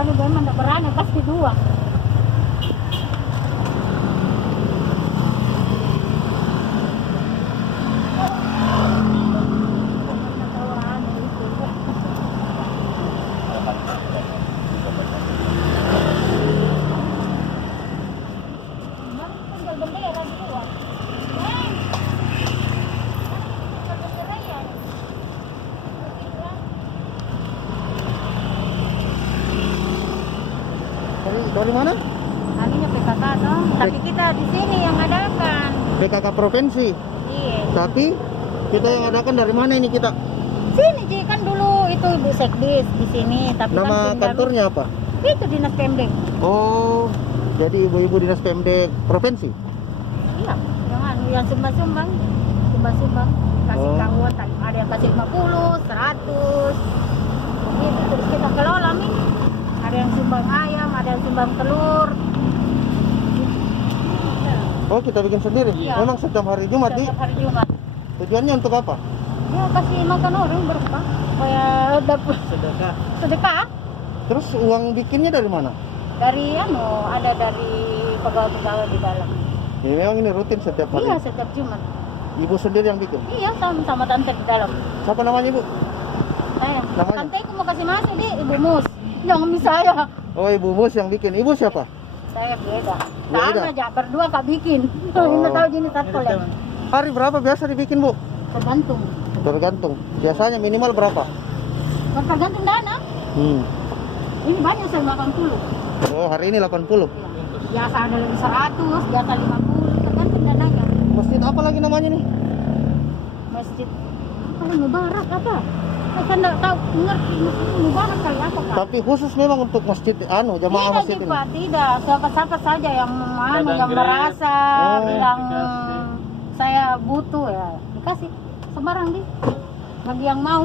Ano ba man, nabaraan, pasti dua. Dari mana? Anunya PKK dong, tapi kita di sini yang adakan. PKK provinsi. Iya. Tapi kita yang adakan dari mana ini kita? Sini Ji, kan dulu itu Ibu Sekdis di sini, tapi Nama kan pindah- kantornya apa? itu Dinas Pemdek. Oh, jadi ibu-ibu dinas Pemdek provinsi. Iya, yang sumbang-sumbang, kasih Oh. kawan, ada yang kasih 50, 100. Begitu terus kita kelola nih. Ada yang sumbang ayam, ada yang sumbang telur. Oh, kita bikin sendiri. Iya. Memang setiap hari Jumat di. Setiap hari Jumat. Tujuannya untuk apa? Ya kasih makan orang berapa? Supaya dapat sedekah. Terus uang bikinnya dari mana? Dari ada dari pegawai-pegawai di dalam. Ya, memang ini rutin setiap hari. Iya, setiap Jumat. Ibu sendiri yang bikin. Iya, sama tante di dalam. Siapa namanya ibu? Saya. Namanya? Tante aku mau kasih masih di Ibu Mus. Jangan bisa saya. Oh, ibu Mus yang bikin. Ibu siapa? Saya beda. Beda? Sama aja, berdua kak bikin. Oh. Ini tahu jenis satpol ya? Hari berapa biasa dibikin bu? Tergantung. Tergantung. Biasanya minimal berapa? Tergantung dana. Ini banyak saya 80. Oh, hari ini 80. Biasa ada lebih 100, biasa 50. Tergantung dananya. Masjid apa lagi namanya nih? Masjid apa ini Mubarak apa? Saya kan enggak tahu ngerti Mubarak kali apa kan? Tapi khusus memang untuk masjid jamaah Tidak masjid sih ini. Pak, tidak. Siapa-siapa saja yang yang merasa Oh. bilang saya butuh ya dikasih sembarang di bagi yang mau.